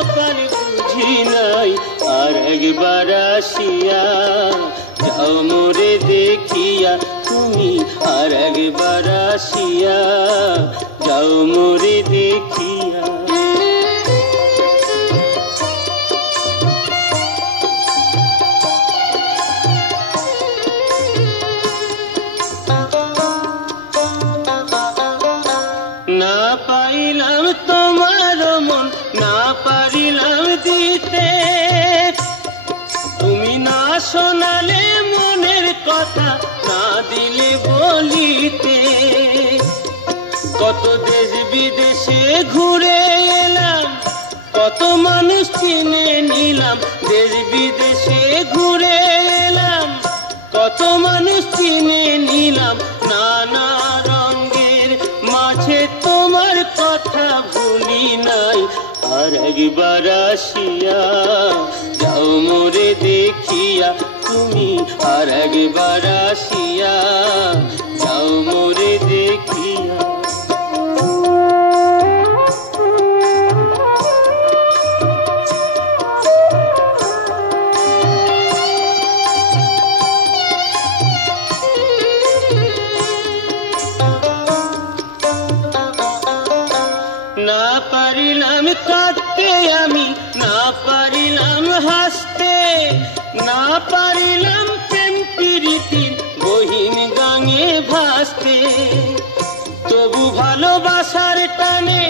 ব্যাপার বুঝি নাই, আর একবার আসিয়া যাও মোরে দেখিয়া তুমি, আর একবার আসিয়া যাও মোরে দেখিয়া। না পাইলাম তোমার মন, না পারিলাম দিতে, তুমি না শোনালে মনের কথা, না দিলে বলিতে। কত দেশ বিদেশে ঘুরে এলাম, কত মানুষ চিনে নিলাম, দেশ বিদেশে ঘুরে এলাম, কত মানুষ চিনে নিলাম, নানা রঙের মাঝে তোমার কথা ভুলি নাই, আর একবার আসিয়া যাও মোরে দেখিয়া তুমি, আর একবার আসিয়া যাও মোরে দেখিয়া। না পারিলাম কাঁদতে আমি, না পারিলাম হাসতে, না পারিলাম প্রেম প্রীতির গহীন গাঙে ভাসতে। তবু ভালোবাসার টানে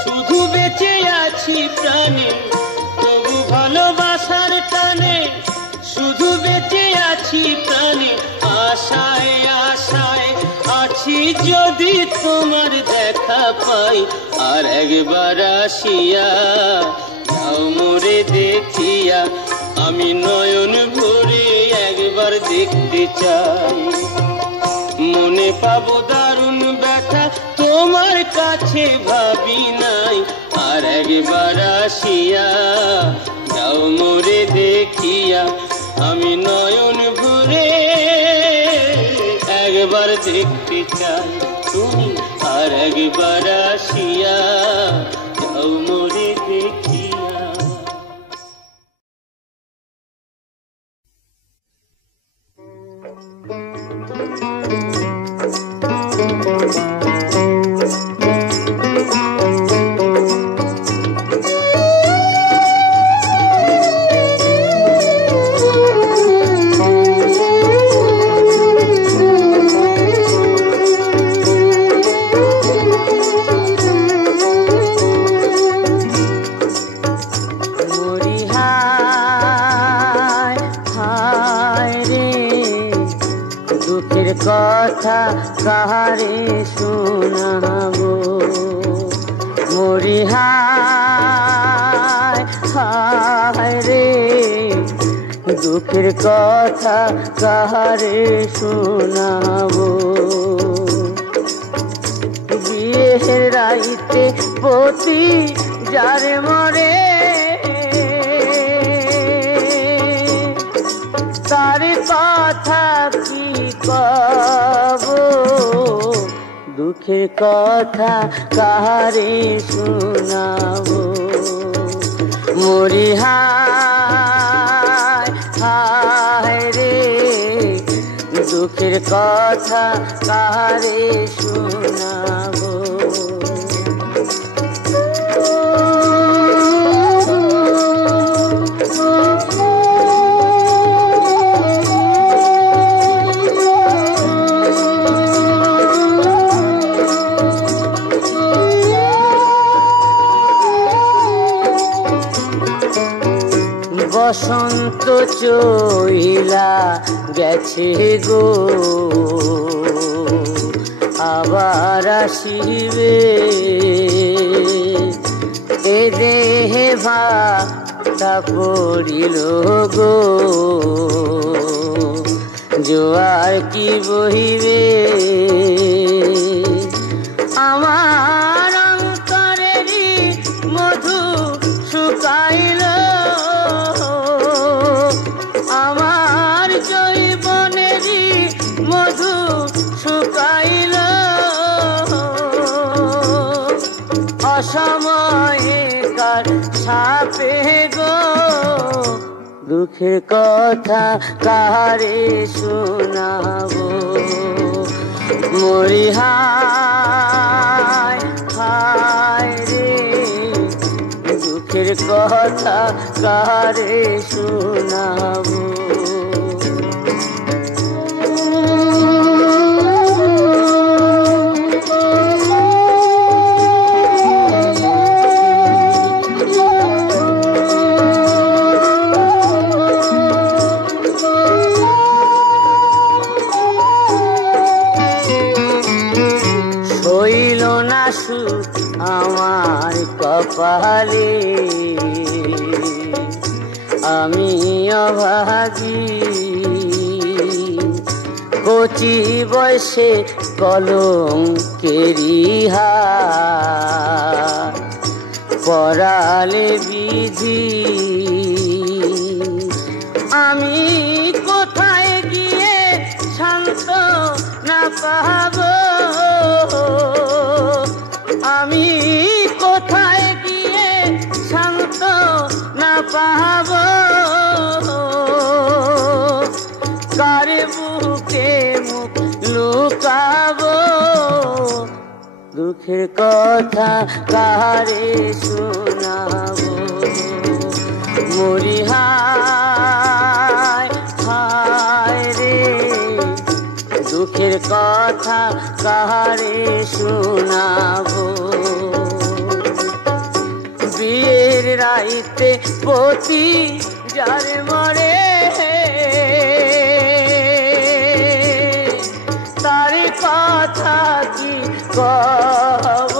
শুধু বেঁচে আছি প্রাণে, তবু ভালোবাসার টানে শুধু বেঁচে আছি প্রাণে। আশায় আশায় আছি যদি তোমার দেখা পাই, আর একবার আসিয়া যাও মোরে দেখিয়া। আমি নয়ন ভরে একবার দেখতে চাই, মনে পাবো দারুণ ব্যথা তোমার কাছে ভাবি নাই, আর একবার আসিয়া যাও মোরে দেখিয়া। আমি নয়ন ভরে একবার দেখতে চাই তুমি, আর একবার আসিয়া যাও মোরে দেখিয়া। কথা কাহারে শোনাবো, মরি হায় হায় রে, দুঃখের কথা কাহারে শোনাবো। বিয়ের রাইতে পতি যারে মরে, তার কথা কি কব, দুঃখের কথা কাহারে শোনাবো। মরি হায় হায় রে, দুঃখের কথা কাহারে শোনাবো। বসন্ত চইলা গেছে গো, আবার আসিবে, এ দেহে ভাটা পড়িল গো, জোয়ার কি বহিবে। আমার অন্তরেরই মধু শুকাইল, আমার জৈবনেরই মধু শুকাইল, অসময়ে কার সাপে গো দুঃখের কথা কারে শোনাবো মরি হায় হায় রে দুঃখের কথা কারে শোনাবো আমার কপালে আমি অভাগী কচি বয়সে কলঙ্কেরি হাত পরালে বিধি আমি কোথায় গিয়ে শান্ত না পাবো আমি কোথায় গিয়ে শান্ত না পাব কার বুকে মুখ লুকাবো দুঃখের কথা কারে শোনাবো মরি হায় হায় রে দুঃখের কথা কারে শোনাবো বিয়ের রাইতে পতি যার মরে তার কথা কি কব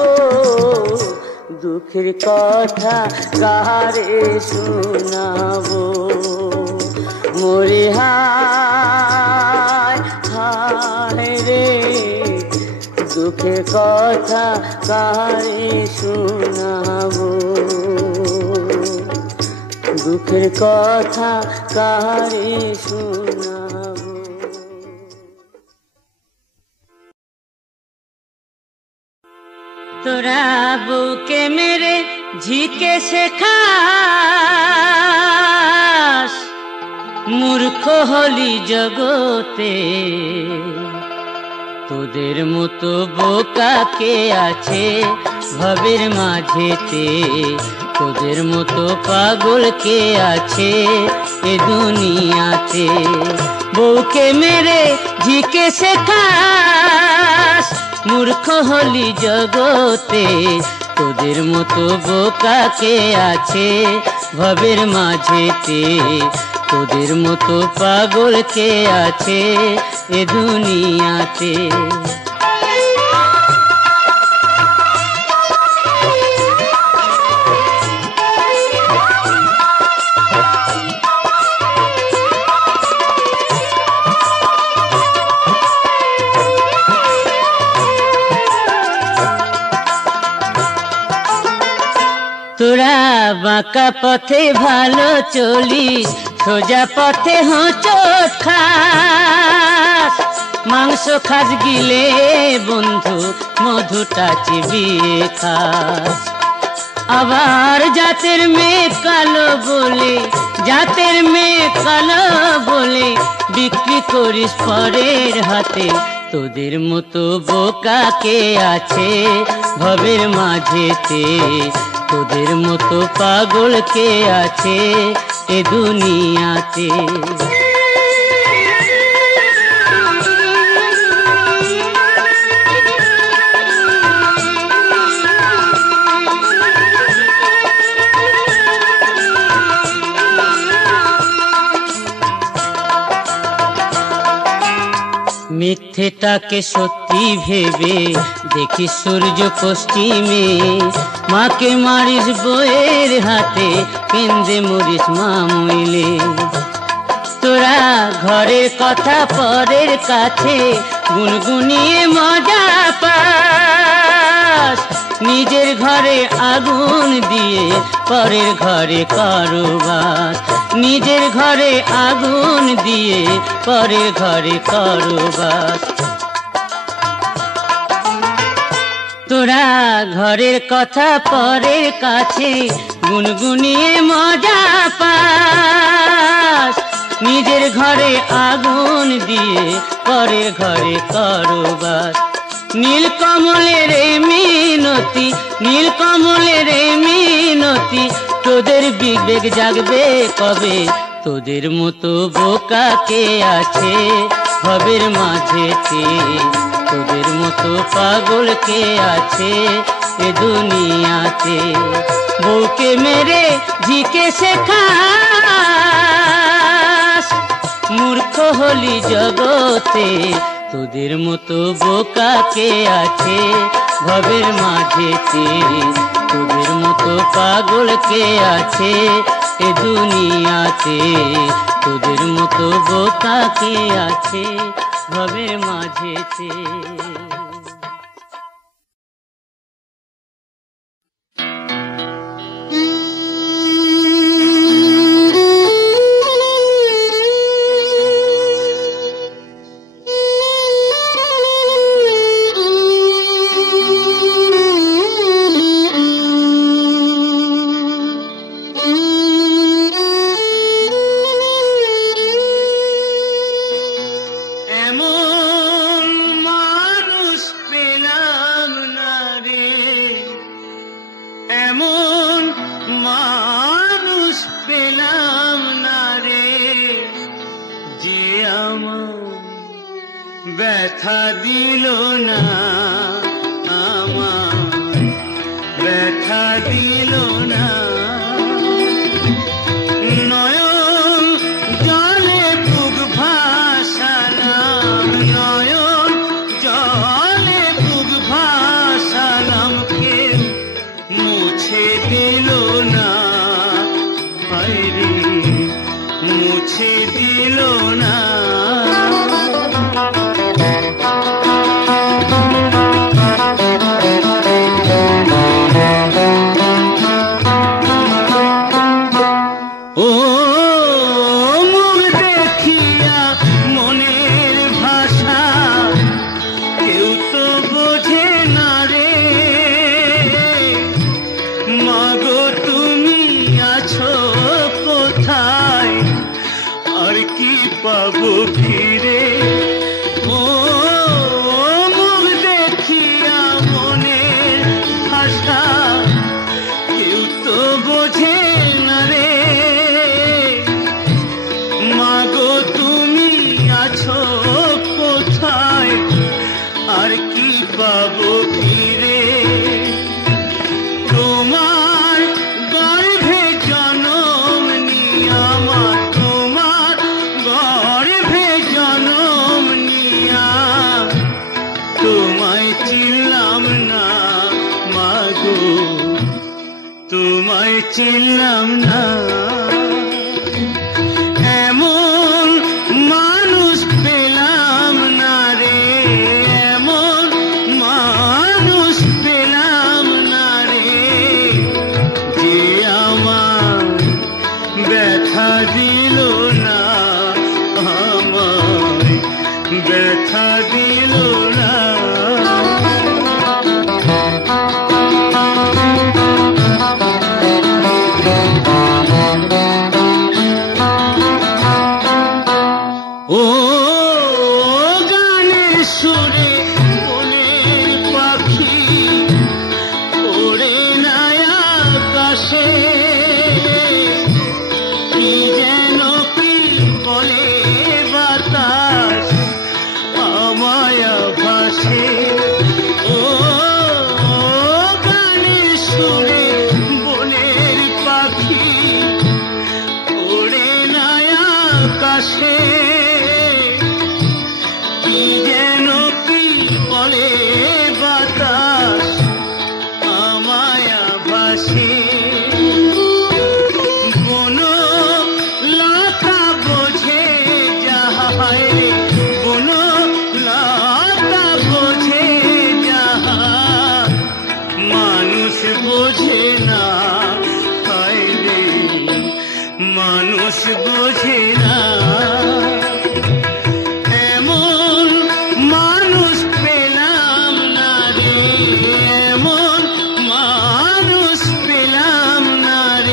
দুঃখের কথা কারে শোনাবো মরি হায় হায় রে দুঃখের কথা কারে শোনাবো দুঃখের কথা কারে শোনাবো তোরা বুকে মেরে ঝিকে শেখাস মূর্খ হলি জগতে তোদের মতো বোকা কে আছে ভবের মাঝেতে তোদের মতো পাগল কে আছে এ দুনিয়াতে বউকে মেরে ঝিকে শেখাস মূর্খ হলি জগতে তোদের মতো বোকা কে আছে ভবের মাঝেতে তোদের মতো পাগল কে আছে এ দুনিয়াতে তোরা বাঁকা পথে ভালো চলিস সোজা পথে হোঁচট খাস মাংস খাস গিলে বন্ধু মধুটা চিবিয়ে খাস আবার জাতের মেয়ে কালো বলে জাতের মেয়ে কালো বলে বিক্রি করিস পরের হাতে তোদের মতো বোকা কে আছে ভবের মাঝেতে তোদের মতো পাগল কে আছে এ দুনিয়াতে মিথ্যেটাকে সত্যি ভেবে দেখি সূর্য পশ্চিমে মাকে মারিস বইয়ের হাতে কেন্দে মরিস মা মইলে তোরা ঘরের কথা পরের কাছে গুনগুনিয়ে মজা পাস নিজের ঘরে আগুন দিয়ে পরের ঘরে কারবার নিজের ঘরে আগুন দিয়ে পরের ঘরে কারবার তোরা ঘরের কথা পরের কাছে গুনগুনিয়ে মজা পাস, নিজের ঘরে আগুন দিয়ে পরের ঘরে করো বাস। নীলকমলের মিনতি, নীলকমলের মিনতি, তোদের বিবেক জাগবে কবে? তোদের মতো বোকা কে আছে ভবের মাঝেতে? তোদের মতো পাগল কে আছে এ দুনিয়াতে? বউকে মেরে ঝিকে শেখাস, মূর্খ হলি জগতে। তোদের মতো বোকা কে আছে ভবের মাঝেতে? তোদের মতো পাগল কে আছে এ দুনিয়াতে? তোদের মতো বোকা কে আছে ভবের মাঝেতে? ব্যথা দিল না আমার, ব্যথা দিল না। নয়ন জলে বুক ভাসালাম, নয়ন জলে বুক ভাসালাম, কেউ মুছে দিল না। হায়রে মুছে দিল না। পাবো ফিরে ও মুখ দেখিয়া মনের ভাষা, কেউ তো বোঝে না রে। মাগো তুমি আছো কোথায়, আর কি পাবো ফিরে? তোমার গর্ভে জনম নিয়ে আমার, তোমার গর্ভে জনম নিয়া তোমায় চিনলাম না মাগো, তোমায় চিনলাম না। এমন মানুষ পেলাম না রে, এমন মানুষ পেলাম না রে, যে আমার ব্যথা দিল না, আমায় ব্যথা দিল না। ও গানের সুরে মনের পাখি ওড়ে না আকাশে, কি যেন কি বলে বাতাস আমায় ভাসে। ও গানের সুরে মনের পাখি ওড়ে না আকাশে, কি যেন কি বলে বাতাস আমায় ভাসে। বন লতা বোঝে যাহা রে, বন লতা বোঝে যাহা, মানুষ বোঝে না। হায় রে মানুষ বোঝে না। এমন মানুষ পেলাম না রে, এমন মানুষ পেলাম না রে,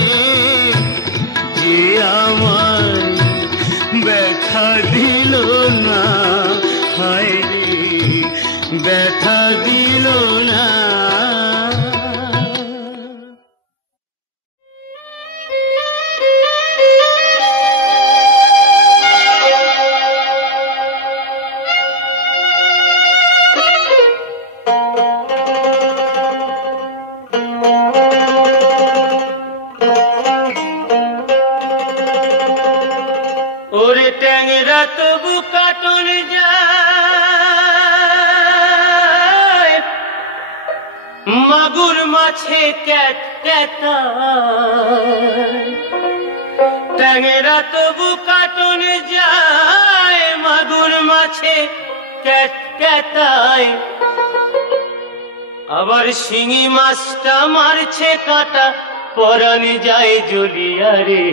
তবু কাটন যায়, মাগুর মাছে ক্যাট ক্যাটায়। ট্যাংরা তবু কাটন যায়, মাগুর মাছে ক্যাট ক্যাটায়। আবার শিঙি মাছটা মারছে কাটা, পরাণ যায় জ্বলিয়া রে।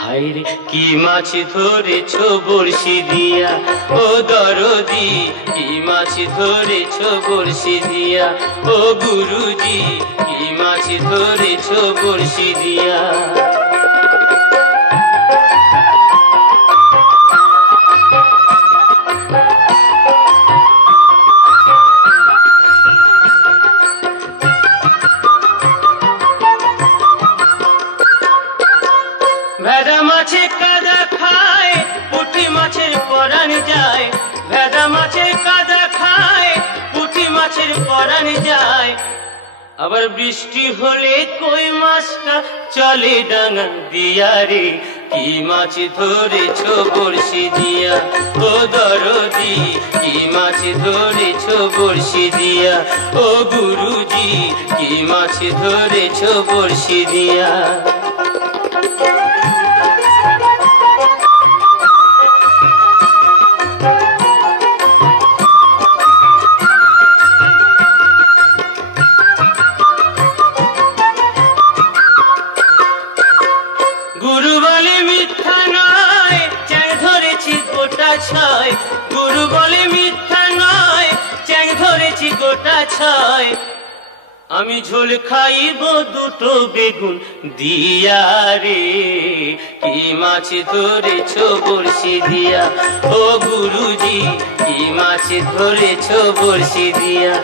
হায়রে কি মাছ ধরেছ বড়শি দিয়া, ও দরদি কি মাছ ধরেছ বড়শি দিয়া, ও গুরুজি কি মাছ ধরেছ বড়শি দিয়া। ভেদা মাছে কাদা খায়, পুঁটি মাছের পরাণ যায়। ভেদা মাছে কাদা খায়, পুঁটি মাছের পরাণ যায়। আবার বৃষ্টি হলে কই মাছটা চলে ডাঙা দিয়া রে। কি মাছ ধরেছ বড়শি দিয়া, ও দরদি কি মাছ ধরেছ বড়শি দিয়া, ও গুরুজি কি মাছ ধরেছ বড়শি দিয়া। গুরু বলে মিথ্যা নয়, চ্যাং ধরেছি গোটা ছয়। গুরু বলে মিথ্যা নয়, চ্যাং ধরেছি গোটা ছয়। আমি ঝোল খাইব দুটো বেগুন দিয়া রে। কি মাছ ধরেছ বড়শি দিয়া, ও গুরুজি কি মাছ ধরেছ বড়শি দিয়া,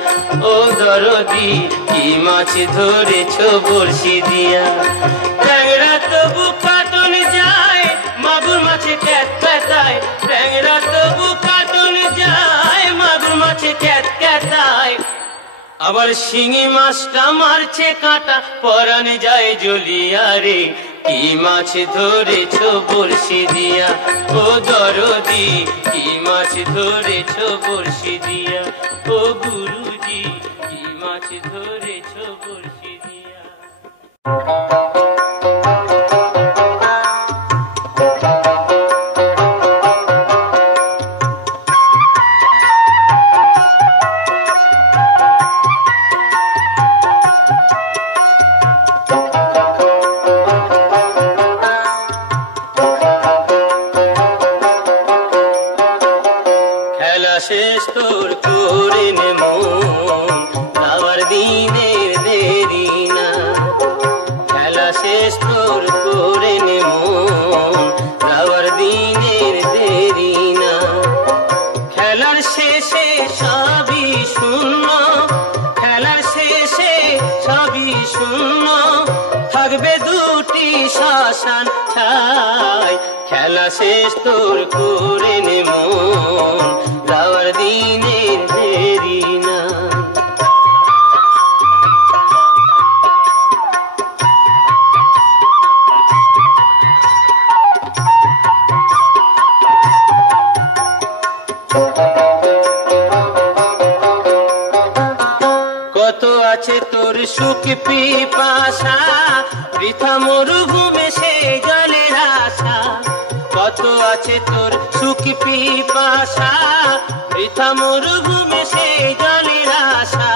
ও দরদি কি মাছ ধরেছ বড়শি দিয়া। ট্যাংরা তবু কাটন যায়, মাগুর মাছে ক্যাট ক্যাটায়। ট্যাংরা তবু কাটন যায়, মাগুর মাছে ক্যাট ক্যাটায়। আবার শিঙি মাছটা মারছে কাঁটা, পরাণ যায় জ্বলিয়া রে। কি মাছ ধরেছ বড়শি দিয়া, ও দরদি কি মাছ ধরেছ বড়শি দিয়া, ও গুরুজি কি মাছ ধরেছ বড়শি দিয়া। শেষ তোর করে নে মন, যাওয়ার দিনের দেরি না। খেলা শেষ তোর করে নে মন, যাওয়ার দিনের দেরি না। খেলার শেষে সবই শূন্য, খেলার শেষে সবই শূন্য। থাকবে দুটি শ্মশান ছাই, খেলা শেষ তোর করে নে মন, যাওয়ার দিনের দেরি না। কত আছে তোর সুখ পিপাসা, বৃথা মরুভূমে সে জলের আশা। কত আছে তোর সুখ পিপাসা, বৃথা মরুভূমে সে জলের আশা।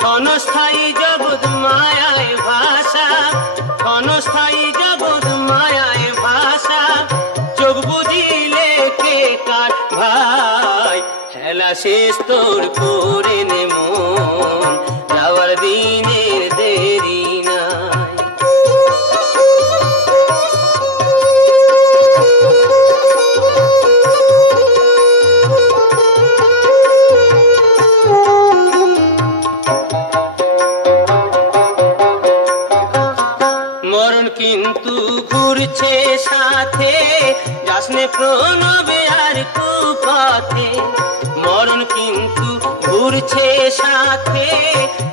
ক্ষণস্থায়ী জগৎ মায়ায় ভাষা, ক্ষণস্থায়ী জগৎ মায়ায় ভাষা। চোখ বুঝিলে কে কার ভাই, খেলা শেষ তোর করে নে মন, যাওয়ার দিনের দেরি নাই। মরণ কিন্তু ঘুরছে সাথে, যাসনে প্রণবে আর কুপথে। মরণ কিন্তু ঘুরছে সাথে,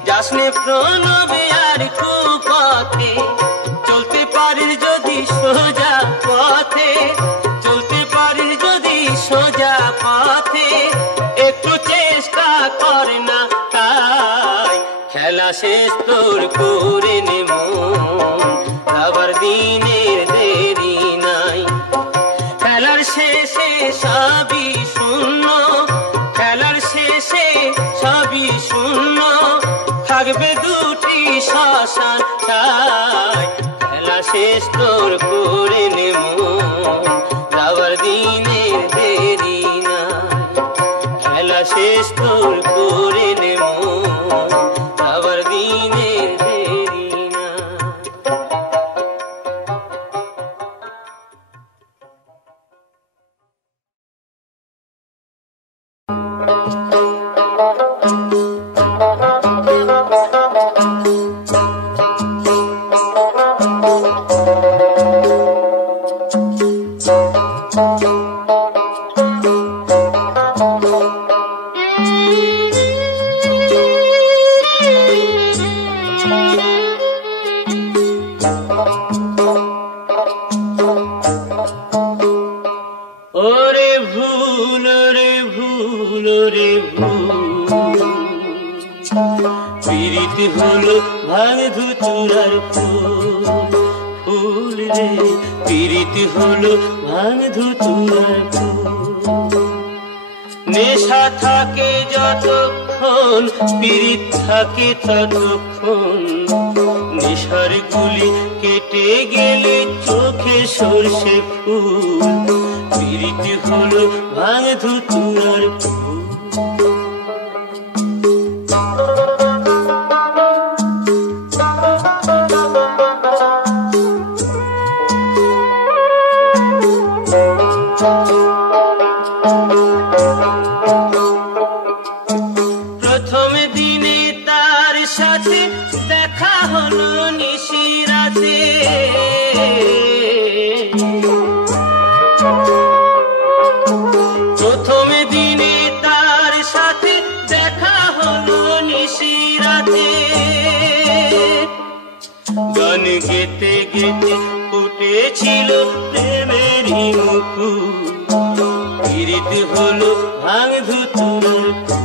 যাসনে প্রণবে আর কুপথে। চলতে পারিস যদি সোজা পথে, চলতে পারিস শেষ তোর করে নে মন, আবার দিনের দেরি নাই। খেলার শেষে সবই শূন্য, খেলার শেষে সবই শূন্য, থাকবে দুটি শ্মশান ঠাই। খেলা শেষ তোর করে নে মন, আবার দিনের দেরি নাই। খেলা শেষ তোর করে নে মন, আবার দিনের দেরি নাই। ওরে ভুল রে ভুল রে ভুল, পীড়িত হলো ভাঙ ধুতুরার ফুল। ফুল রে পীড়িত হলো ভাঙ ধুতুরার ফুল। নেশা থাকে যতক্ষণ, পীড়িত থাকে ততক্ষণ। নেশার গুলি কেটে গেলে চোখে সর্ষে ফুল। পীড়িত হলো ভাঙ ধুতুরার ফুল। প্রথম দিনে তার সাথে দেখা হলো নিশিরাতে। প্রথম দিনে তার সাথে দেখা হলো নিশিরাতে। গান গেতে গেতে ফুটেছিল প্রেমেরই মুকুল। পীড়িত হলো ভাঙ ধুতুরার ফুল।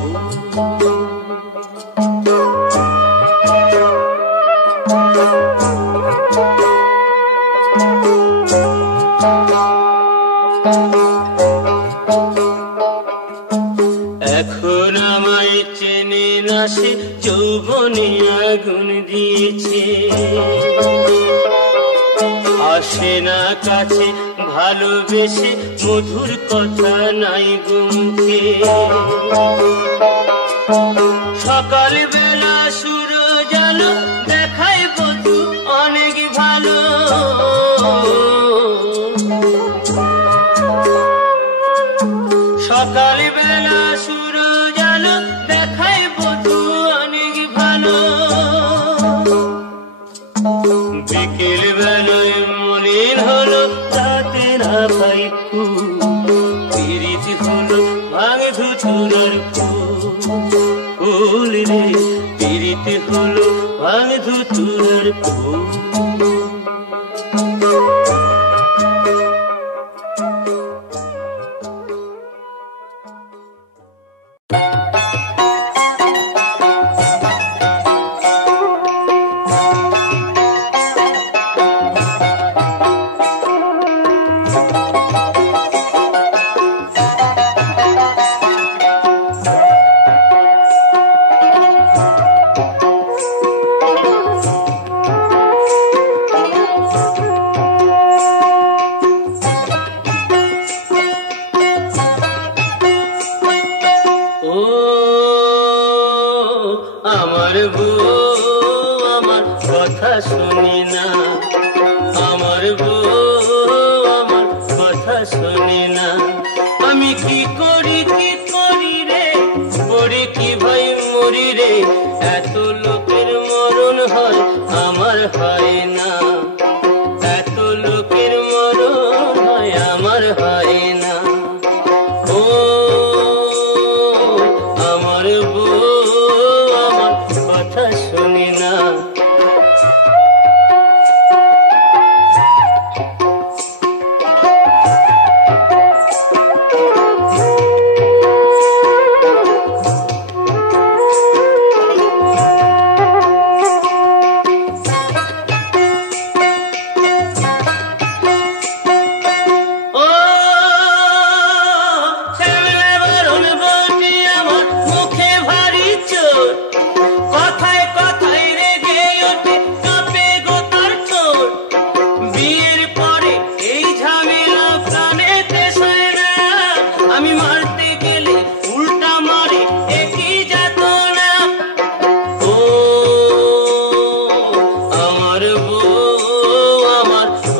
এখন আমায় চেনে না সে, যৌবনে আগুন দিয়েছে। আসে না কাছে ভালোবেসে, মধুর কথা নাই গুমকে। সকাল বেলা সূরজ আলো দেখায় বধূ অনেক ভালো। সকাল বেলা সূরজ আলো দেখায় বধূ অনেক ভালো। বিকেল বেলায় মনে হলো তাতে না পাই ফুল। পীড়িত হলো ভাঙ ধুতুরার ফুল। ফুল রে পীড়িত হলো ভাঙ ধুতুরার ফুল।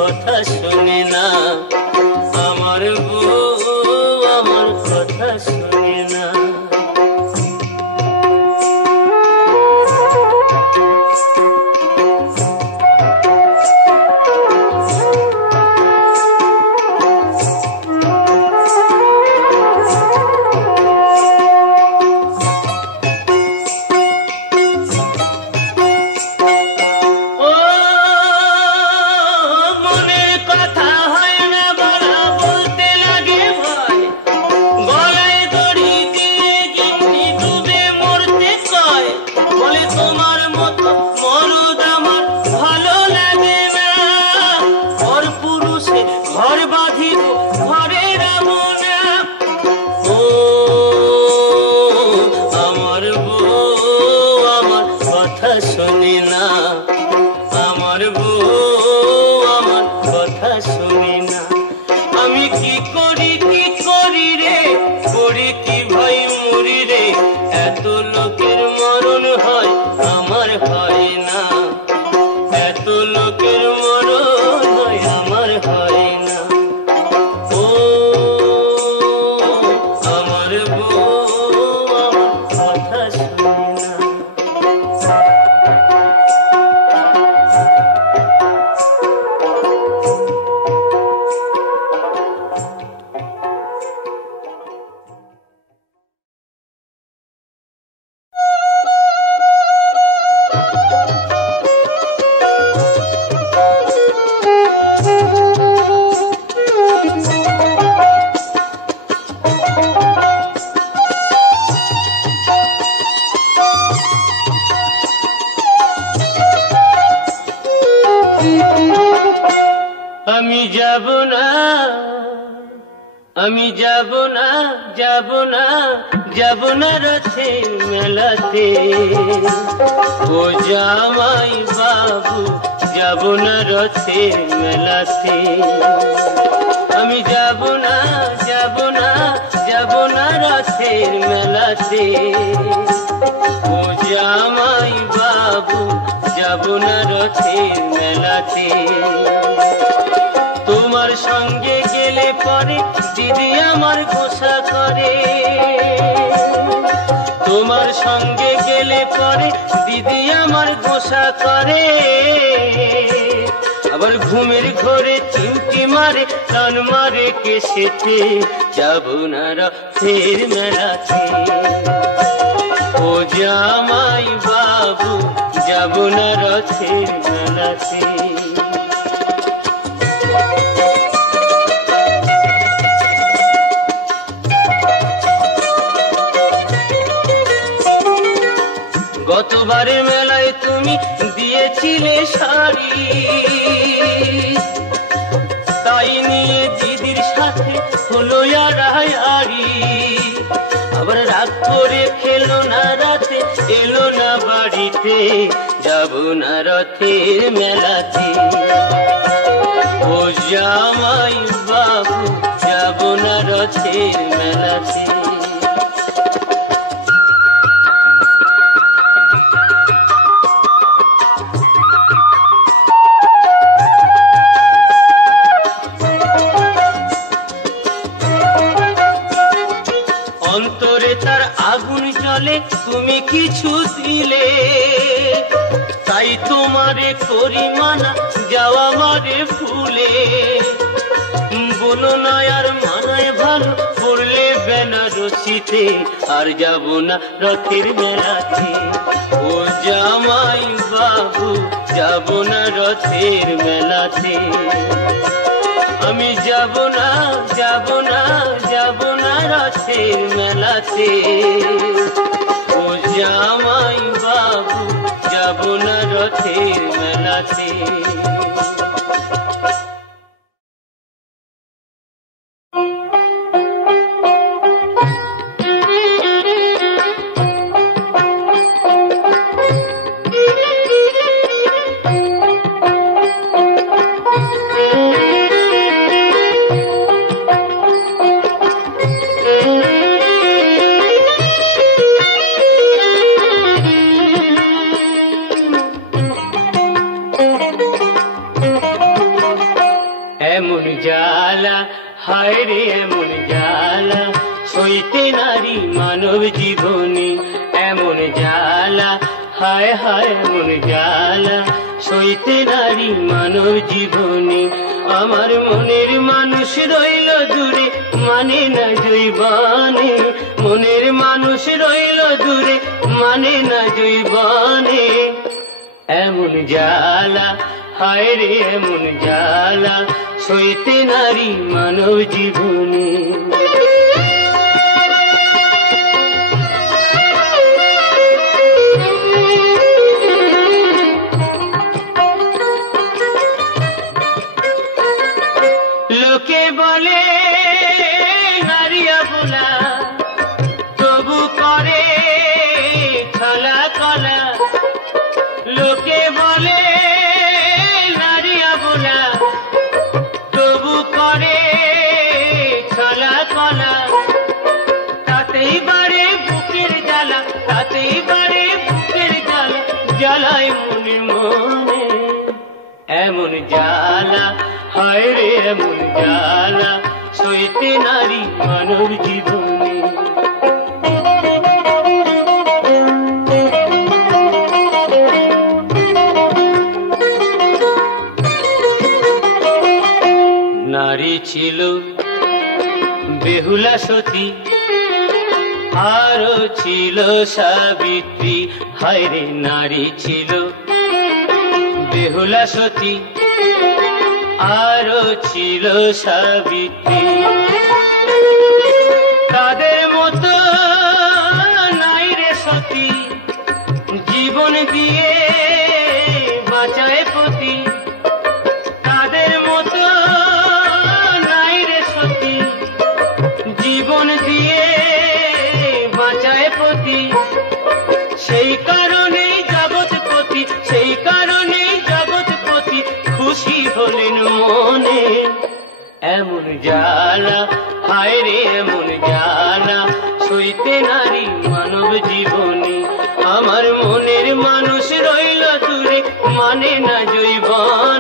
কথা শুনে না, আমার বউ আমার কথা শুনে না। যাব না রথের মেলাতে, ও জামাই বাবু যাব না রথের মেলাতে। আমি যাব না রথের মেলাতে, ও জামাই বাবু যাব না রথের মেলাতে। তোমার সঙ্গে গেলে পরে দিদি আমার গোসা করে, তোমার সঙ্গে গেলে পরে দিদি আমার গোসা করে। আবার ঘুমের ঘরে চিমটি মারে, টান মারে কেসেতে, যাব না রথের মেলাতে, ও জামাই বাবু যাব না রথের মেলাতে। গতবারের মেলায় তুমি দিয়েছিলে শাড়ি, তাই নিয়ে দিদির সাথে হলো আড়াআড়ি। আবার রাগ করে খেলো না রাতে, এলো না বাড়িতে, যাব না রথের মেলাতে, ও জামাই বাবু যাব না রথের মেলাতে। অন্তরে তার আগুন জ্বলে, তুমি কিছু দিলে, তাই তোমারে করি মানা, যাওয়া মারে ফুলে। বলো না আর মানায় ভালো, পড়লে বেনারসিতে, আর যাব না রথের মেলাতে, ও জামাই বাবু যাব না রথের মেলাতে। আমি যাব না রথের মেলাতে, ও জামাই বাবু যাব না রথের মেলাতে। এমন জ্বালা হায় রে এমন জ্বালা সইতে নারী মানব জীবনী এমন জ্বালা হায় হায় এমন জ্বালা সইতে নারী মানব জীবনী আমার মনের মানুষ রইল দূরে মানে না জৈবানে মনের মানুষ রইল দূরে মানে না জৈবানে এমন জ্বালা হায় রে এমন জ্বালা সইতে নারী মানব জীবনী লোকে বলে নারী অবলা তবু করে ছলা কলা লোকে বলে নারী অবলা তবু করে ছলা কলা তাতেই বাড়ে বুকের জ্বালা তাতেই বাড়ে বুকের জ্বালা জ্বালায় মনে মনে এমন জ্বালা হায় রে এমন জ্বালা সইতে নারী মানব জীবনী নারী ছিল বেহুলা সতী আরো ছিল সাবিত্রী হায় রে নারী ছিল বেহুলা সতী আরো ছিল সাবিত্রী তাদের মতো নাই রে সতী জীবন দিয়ে বাঁচায় পতি তাদের মতো নাই রে সতী জীবন দিয়ে বাঁচায় পতি সেই কারণেই জগৎপতি সেই কারণেই জগৎপতি খুশি হলেন মনে এমন জ্বালা হায় রে এমন জ্বালা সইতে নারী মানব জীবনী আমার মনের মানুষ রইল দূরে মানে না জৈবন